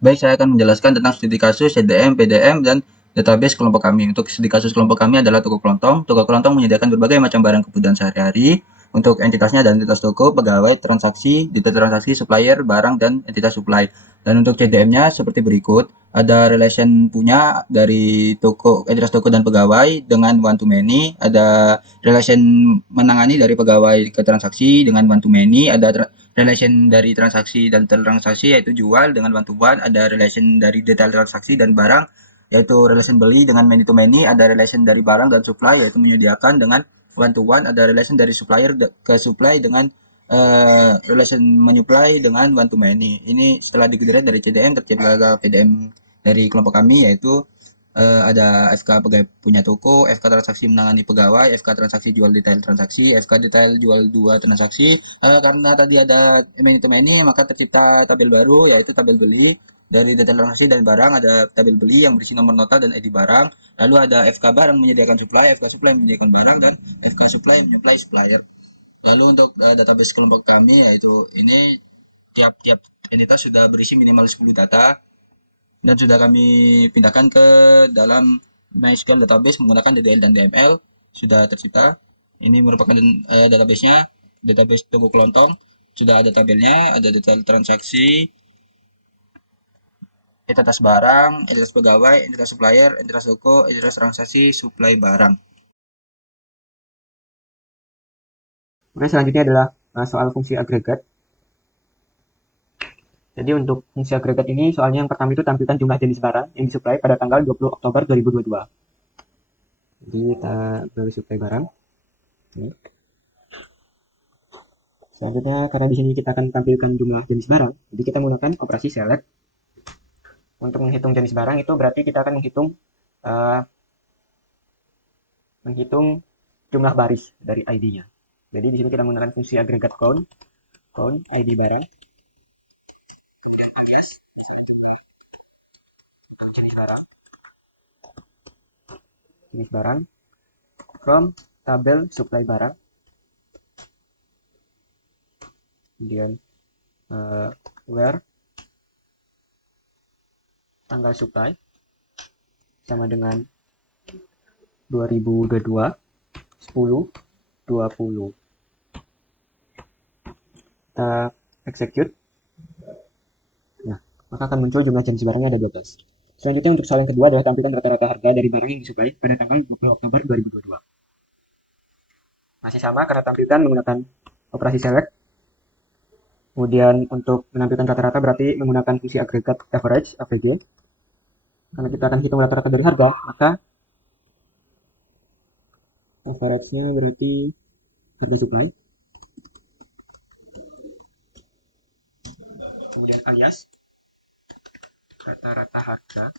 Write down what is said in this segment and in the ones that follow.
Baik, saya akan menjelaskan tentang studi kasus, CDM, PDM, dan database kelompok kami. Untuk studi kasus kelompok kami adalah toko kelontong. Toko kelontong menyediakan berbagai macam barang kebutuhan sehari-hari. Untuk entitasnya dan entitas toko, pegawai, transaksi, detail transaksi, supplier, barang, dan entitas supply. Dan untuk CDM-nya seperti berikut. Ada relation punya dari toko, entitas toko dan pegawai dengan one to many. Ada relation menangani dari pegawai ke transaksi dengan one to many. Ada relation dari transaksi dan detail transaksi yaitu jual dengan one to one, ada relation dari detail transaksi dan barang yaitu relation beli dengan many to many, ada relation dari barang dan supply yaitu menyediakan dengan one to one, ada relation dari supplier ke supply dengan relation menyuplai dengan one to many. Ini setelah digenerate dari CDN tercipta PDM dari kelompok kami yaitu ada FK pegawai punya toko, FK transaksi menangani pegawai, FK transaksi jual detail transaksi, FK detail jual dua transaksi. Karena tadi ada many to many, maka tercipta tabel baru yaitu tabel beli. Dari detail transaksi dan barang ada tabel beli yang berisi nomor nota dan ID barang. Lalu ada FK barang menyediakan supply, FK supply menyediakan barang, dan FK supply menyuplai supplier. Lalu untuk database kelompok kami yaitu ini tiap-tiap entitas sudah berisi minimal 10 data dan sudah kami pindahkan ke dalam MySQL database menggunakan DDL dan DML sudah tercipta. Ini merupakan database-nya, database toko kelontong. Sudah ada tabelnya, ada detail transaksi, entitas barang, entitas pegawai, entitas supplier, entitas toko, entitas transaksi, supply barang. Oke, selanjutnya adalah soal fungsi agregat. Jadi untuk fungsi agregat ini soalnya yang pertama itu tampilkan jumlah jenis barang yang disuplai pada tanggal 20 Oktober 2022. Jadi kita baru suplai barang. Oke. Selanjutnya karena di sini kita akan tampilkan jumlah jenis barang, jadi kita menggunakan operasi select. Untuk menghitung jenis barang itu berarti kita akan uh, menghitung jumlah baris dari ID-nya. Jadi di sini kita menggunakan fungsi agregat count ID barang. Kemudian alias, jenis barang from tabel supply barang. Kemudian where tanggal supply sama dengan 2022 10 20. Kita execute. Nah, maka akan muncul jumlah jenis barangnya ada 12. Selanjutnya untuk soal yang kedua adalah tampilkan rata-rata harga dari barang yang disuplai pada tanggal 20 Oktober 2022. Masih sama karena tampilkan menggunakan operasi select. Kemudian untuk menampilkan rata-rata berarti menggunakan fungsi agregat average, AVG. Karena kita akan hitung rata-rata dari harga, maka average-nya berarti harga supply. Kemudian alias rata-rata harga.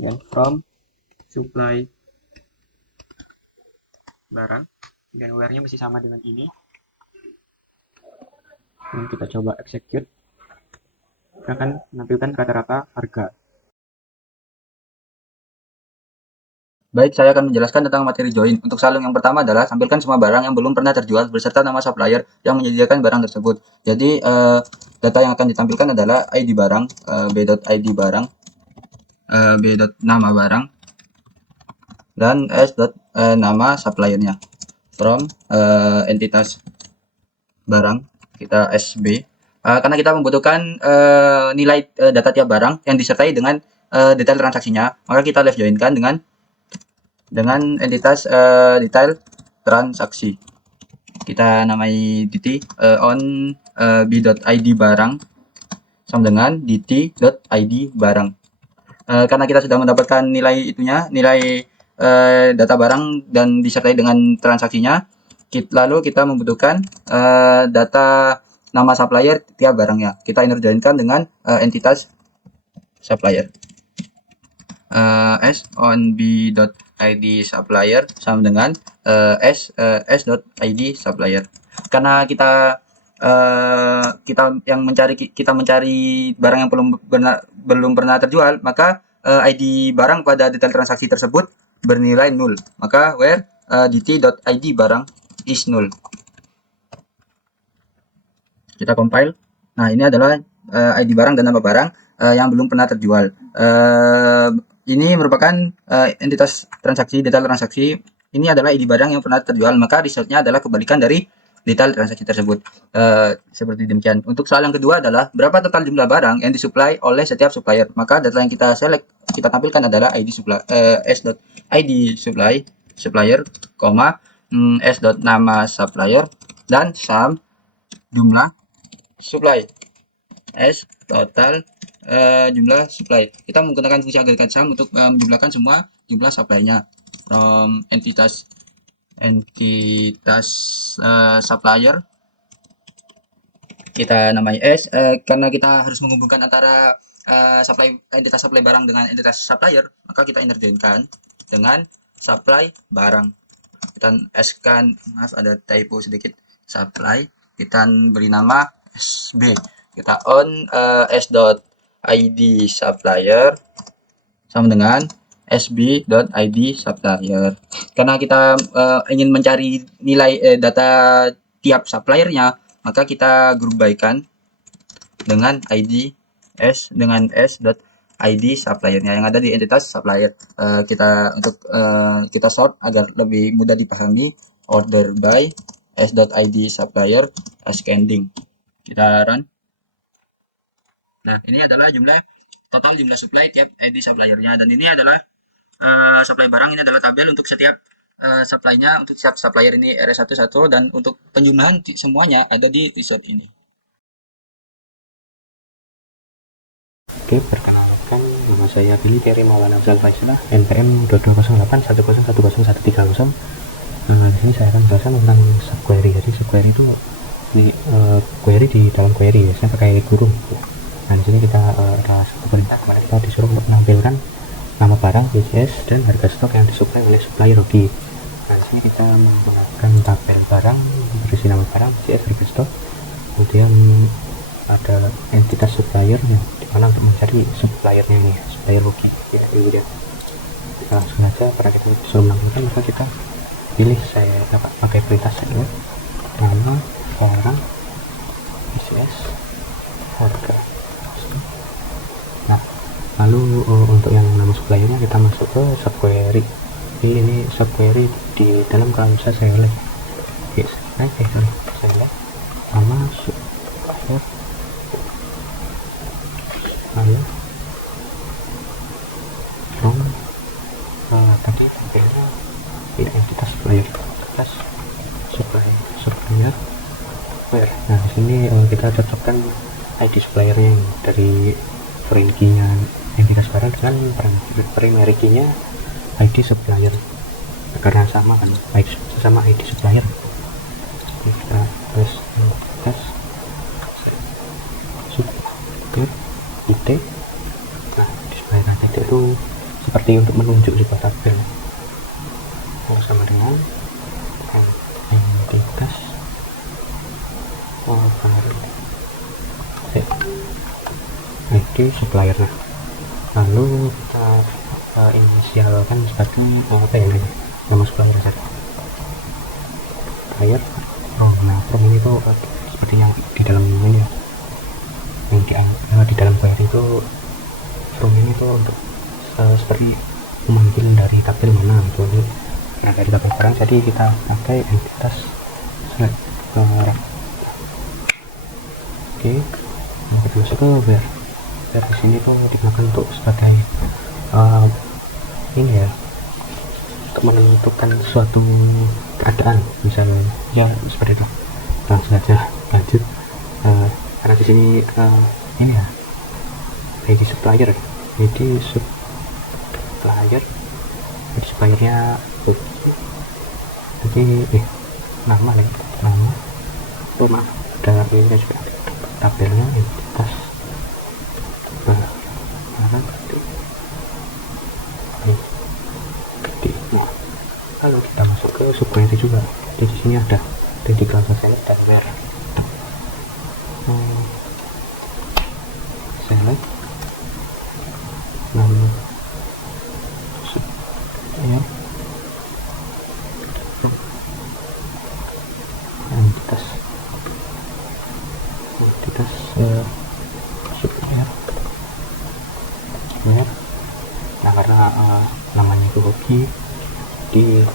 Dan from supply barang. Dan where-nya masih sama dengan ini. Dan kita coba execute. Kita akan menampilkan rata-rata harga. Baik, saya akan menjelaskan tentang materi join. Untuk salung yang pertama adalah tampilkan semua barang yang belum pernah terjual beserta nama supplier yang menyediakan barang tersebut. Jadi, data yang akan ditampilkan adalah ID barang, b.id barang, b.nama barang, dan s.nama suppliernya. From entitas barang, kita SB. Karena kita membutuhkan nilai data tiap barang yang disertai dengan detail transaksinya, maka kita left joinkan dengan entitas detail transaksi. Kita namai dt on b.id barang sama dengan dt.id barang. Karena kita sudah mendapatkan nilai itunya, nilai data barang dan disertai dengan transaksinya, lalu kita membutuhkan data nama supplier tiap barangnya. Kita inner joinkan dengan entitas supplier. S on b.id supplier sama dengan s.id supplier. Karena kita mencari barang yang belum pernah terjual, maka ID barang pada detail transaksi tersebut bernilai null. Maka where dt.id barang is null. Kita compile. Nah, ini adalah ID barang dan nama barang yang belum pernah terjual. Ini merupakan entitas transaksi, detail transaksi. Ini adalah ID barang yang pernah terjual, maka resultnya adalah kebalikan dari detail transaksi tersebut. Seperti demikian. Untuk soal yang kedua adalah berapa total jumlah barang yang disuplai oleh setiap supplier. Maka data yang kita select, kita tampilkan adalah ID supply, s.id supply supplier, s. nama supplier dan sum jumlah supply s total jumlah supply. Kita menggunakan fungsi agregat sum untuk menjumlahkan semua jumlah supply-nya from entitas supplier kita namai S karena kita harus menghubungkan antara entitas supply barang dengan entitas supplier, maka kita interjoinkan dengan supply barang. Kita S kan, maaf ada typo sedikit, supply, kita beri nama SB, kita on s.id supplier sama dengan sb.id supplier. Karena kita ingin mencari nilai data tiap suppliernya, maka kita grup bykan dengan id s dengan s.id suppliernya yang ada di entitas supplier. Kita sort agar lebih mudah dipahami, order by s.id supplier ascending. Kita run. Nah, ini adalah total jumlah supply tiap ID suppliernya, dan ini adalah supply barang. Ini adalah tabel untuk setiap supply-nya, untuk setiap supplier ini RS11, dan untuk penjumlahan semuanya ada di result ini. Oke, perkenalkan nama saya Billy Terry Maulana Afzal Faisal, NPM 220810101030. Di sini saya akan jelaskan tentang subquery. Jadi subquery itu query di dalam query, biasanya pakai kurung. Nah, di sini kita ada satu perintah kemarin kita disuruh untuk menampilkan nama barang BCS dan harga stok yang disuplai oleh supplier Rogi. Nah, di sini kita menggunakan tabel barang berisi nama barang BCS, harga stok, kemudian ada entitas supplier di mana untuk mencari suppliernya ini, supplier Rogi. Kemudian kita langsung saja, karena kita disuruh menampilkan maka kita pilih, saya dapat pakai perintah select nama barang BCS harga. Nah, lalu untuk yang nama suppliernya kita masuk ke subquery. Ini subquery di dalam klausa select. Select nama supplier, lalu from tadi tabelnya tidak entitas supplier, entitas supplier where. Nah, di sini kita cocokkan ID suppliernya dari foreign key-nya entitas barang dengan primary key-nya ID supplier, karena sama kan, sama ID supplier. Kita tes supplier IT. Nah, di supplier IT itu seperti untuk menunjuk sebuah tabel sama dengan entitas ID supplier. Lalu kita inisialkan sebagai apa ya, nama supplier saja, supplier from. Nah, from ini tuh seperti yang di dalam ini ya, yang di dalam query itu from ini tuh untuk seperti memanggil dari tabel mana gitu. Nah, dari tabel barang, jadi kita pakai entitas select barang. Oke, yang kedua itu where di sini tuh digunakan untuk sebagai ini ya, untuk menentukan suatu keadaan, misalnya ya seperti itu. Langsung saja lanjut. Karena di sini ini ya ID supplier, suppliernya jadi nama ada ini juga tabelnya entitas. Nah, lalu kita masuk ke subquery juga. Jadi di sini ada di klausa select dan where. Select lalu entitas namanya itu hoki, di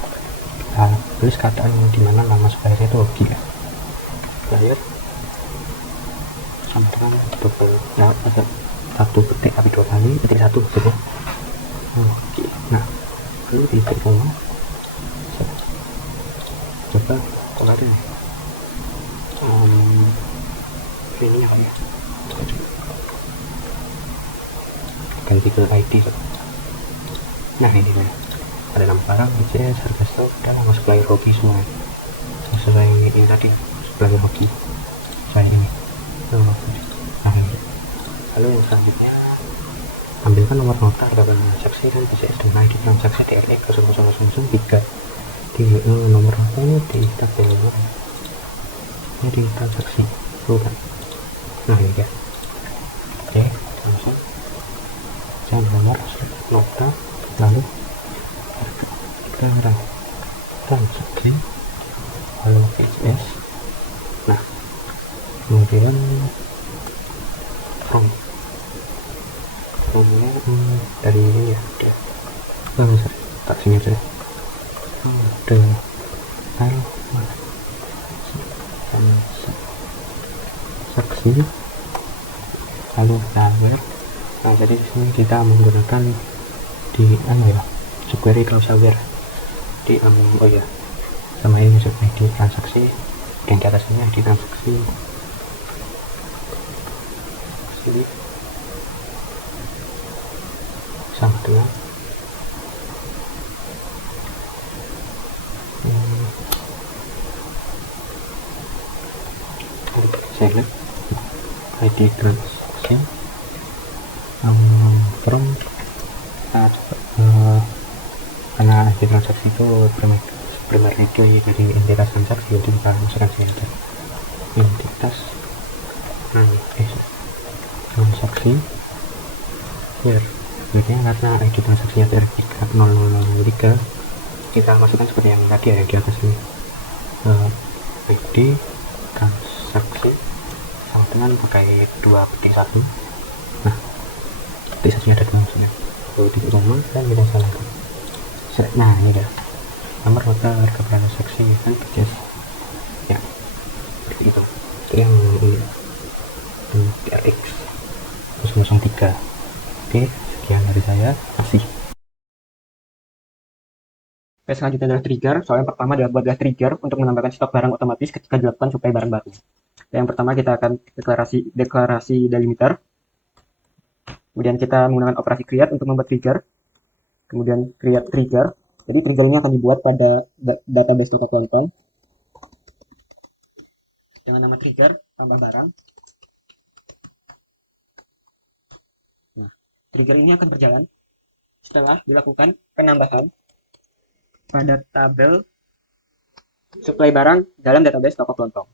tulis keadaan dimana nama supplier itu hoki ya. Supplier sama dengan double nah, ada satu ketik tapi dua kali ketik satu maksudnya hoki. Nah lalu di klik semua coba kalau ada ini apa ya, ganti ke ID coba. Nah ini dia ada nama barang, BCS, harga stok, dan nama supplier hoki semua sesuai ini tadi supplier hoki saya ini. Nah ini lalu yang selanjutnya ambilkan nomor nota harga transaksi dan BCS dan ID transaksi DLX 0003 di nomor notanya di tabel ini di transaksi bukan. Nah ini ya oke langsung saya nomor nota lalu harga transaksi lalu BCS. Nah kemudian romnya dari ini ya tak sini aja ada saksi lalu tower. Nah jadi di sini kita menggunakan di ya subquery browser di oh ya sama ini di transaksi yang di atasnya di transaksi sini sama dengan saya ID transaksi from karena ID transaksi itu primer itu jadi entitas transaksi itu bukan masukkan saya entitas transaksi here berarti karena ID transaksinya R3003 kita masukkan seperti yang tadi ya di atas ini ID transaksi sama dengan pakai 2.1. nah ketik saja ada maksudnya titik koma dan kita salahkan. Nah ini dia nomor nota harga transaksi kan BCS ya seperti itu yang ini DLX 003. Oke sekian dari saya, masih. Oke, selanjutnya adalah trigger. Soal yang pertama adalah buatlah trigger untuk menambahkan stok barang otomatis ketika dilakukan suplai barang baru. Yang pertama kita akan deklarasi delimiter. Kemudian kita menggunakan operasi create untuk membuat trigger. Kemudian create trigger. Jadi trigger ini akan dibuat pada database toko kelontong dengan nama trigger tambah barang. Nah, trigger ini akan berjalan setelah dilakukan penambahan pada tabel suplai barang dalam database toko kelontong.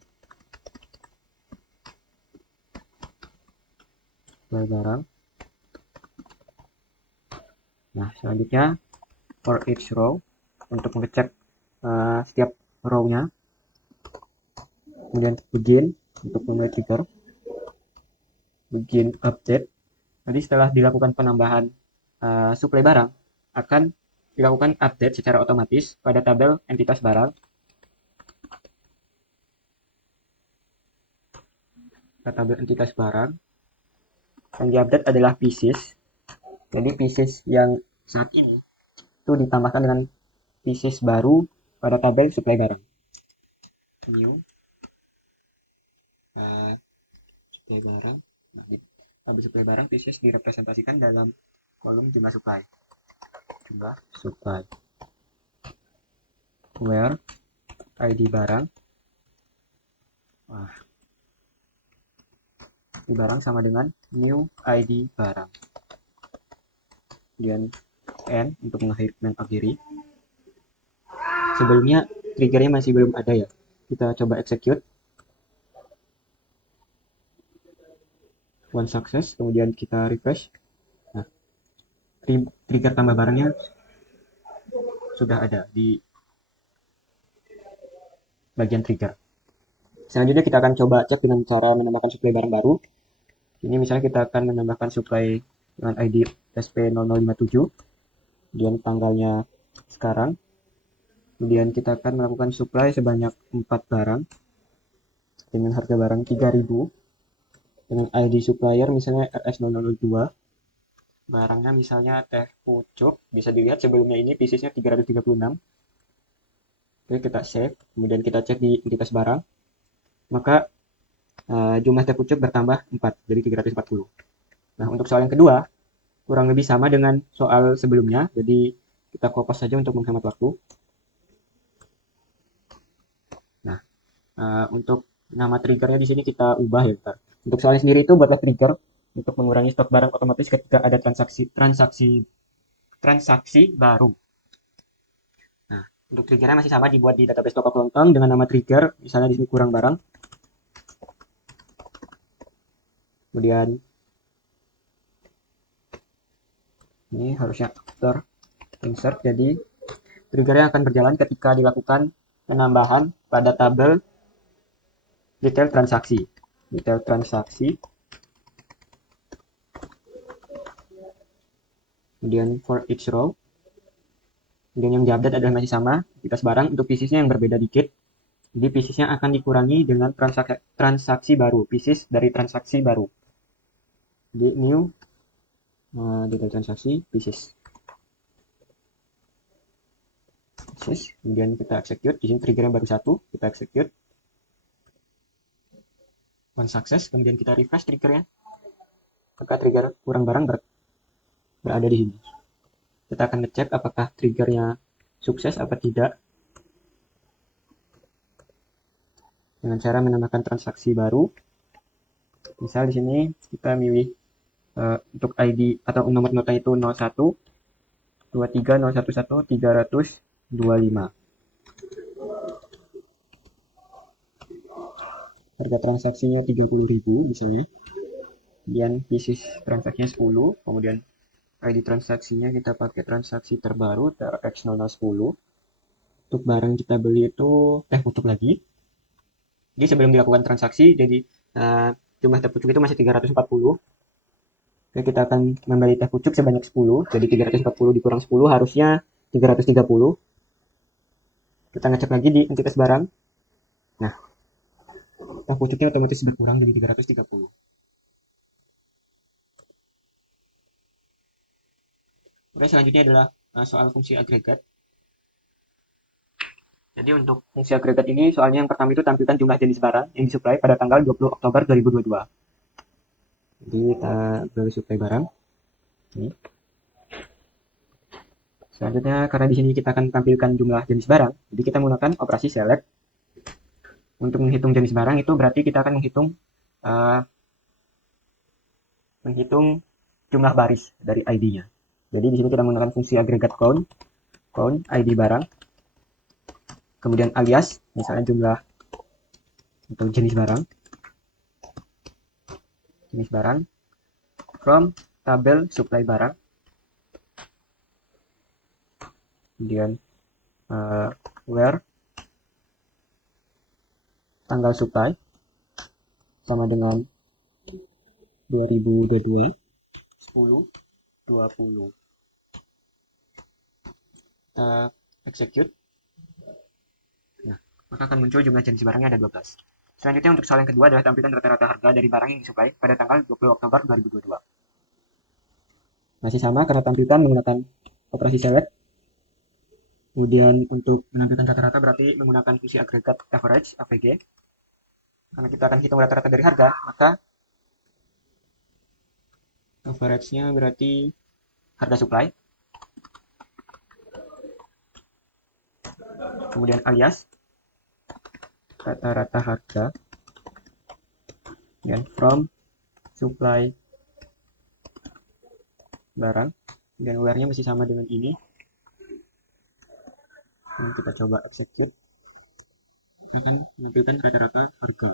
Suplai barang. Nah, selanjutnya for each row untuk mengecek setiap row-nya. Kemudian begin untuk memulai trigger. Begin update. Jadi setelah dilakukan penambahan suplai barang akan dilakukan update secara otomatis pada tabel entitas barang. Tabel entitas barang yang diupdate adalah pieces. Jadi pieces yang saat ini itu ditambahkan dengan pieces baru pada tabel suplai barang. New suplai barang. Nah, di tabel suplai barang pieces direpresentasikan dalam kolom jumlah supply. Jumlah supply. Where ID barang. Wah. ID barang sama dengan new ID barang. Kemudian N untuk mengakhiri. Sebelumnya triggernya masih belum ada ya. Kita coba execute. One success, kemudian kita refresh. Nah, trigger tambah barangnya sudah ada di bagian trigger. Selanjutnya kita akan coba cek dengan cara menambahkan suplai barang baru. Ini misalnya kita akan menambahkan suplai dengan ID SP0057. kemudian tanggalnya sekarang, kemudian kita akan melakukan supply sebanyak 4 barang dengan harga barang 3.000 dengan ID supplier misalnya RS0002, barangnya misalnya teh pucuk, bisa dilihat sebelumnya ini piecesnya 336. Oke, kita save, kemudian kita cek di entitas barang, maka jumlah teh pucuk bertambah 4, jadi 340. Nah, untuk soal yang kedua, kurang lebih sama dengan soal sebelumnya, jadi kita kopas saja untuk menghemat waktu. Nah, untuk nama triggernya di sini kita ubah ya, Pak. Untuk soalnya sendiri itu buatlah trigger untuk mengurangi stok barang otomatis ketika ada transaksi baru. Nah, untuk triggernya masih sama dibuat di database toko kelontong dengan nama trigger, misalnya di sini kurang barang. Kemudian ini harusnya after insert, jadi triggernya akan berjalan ketika dilakukan penambahan pada tabel detail transaksi. Detail transaksi. Kemudian for each row. Kemudian yang diupdate adalah masih sama, identitas barang untuk piecesnya yang berbeda dikit. Jadi piecesnya akan dikurangi dengan transaksi baru, pieces dari transaksi baru. Jadi new detail transaksi pieces. Kemudian kita execute. Di sini triggernya baru satu, kita execute. One success, kemudian kita refresh triggernya. Maka trigger kurang barang berada di sini. Kita akan ngecek apakah triggernya sukses apa tidak dengan cara menambahkan transaksi baru. Misal di sini kita milih untuk ID atau nomor nota itu 01 23 011 325. Harga transaksinya 30.000 misalnya. Kemudian pieces transaksinya 10, kemudian ID transaksinya kita pakai transaksi terbaru TRX0010. Untuk barang kita beli itu teh pucuk lagi. Jadi sebelum dilakukan transaksi, jadi jumlah teh pucuk itu masih 340. Oke, kita akan membeli teh pucuk sebanyak 10, jadi 340 dikurang 10 harusnya 330. Kita ngecek lagi di entitas barang. Nah, teh pucuknya otomatis berkurang jadi 330. Oke, selanjutnya adalah soal fungsi agregat. Jadi untuk fungsi agregat ini soalnya yang pertama itu tampilkan jumlah jenis barang yang disuplai pada tanggal 20 Oktober 2022. Jadi kita beli suplai barang. Ini. Selanjutnya karena di sini kita akan tampilkan jumlah jenis barang, jadi kita menggunakan operasi select. Untuk menghitung jenis barang itu berarti kita akan menghitung jumlah baris dari ID-nya. Jadi di sini kita menggunakan fungsi agregat count ID barang. Kemudian alias, misalnya jumlah atau jenis barang from tabel supply barang. Kemudian where tanggal supply sama dengan 2022 10 20. Kita execute. Nah, maka akan muncul jumlah jenis barangnya ada 12. Selanjutnya untuk soal yang kedua adalah tampilan rata-rata harga dari barang yang disuplai pada tanggal 20 Oktober 2022. Masih sama karena tampilkan menggunakan operasi select. Kemudian untuk menampilkan rata-rata berarti menggunakan fungsi agregat average AVG. Karena kita akan hitung rata-rata dari harga, maka average-nya berarti harga supply. Kemudian alias rata-rata harga. Dan from supply barang. Dan where-nya masih sama dengan ini. Dan kita coba execute. Akan menampilkan rata-rata harga.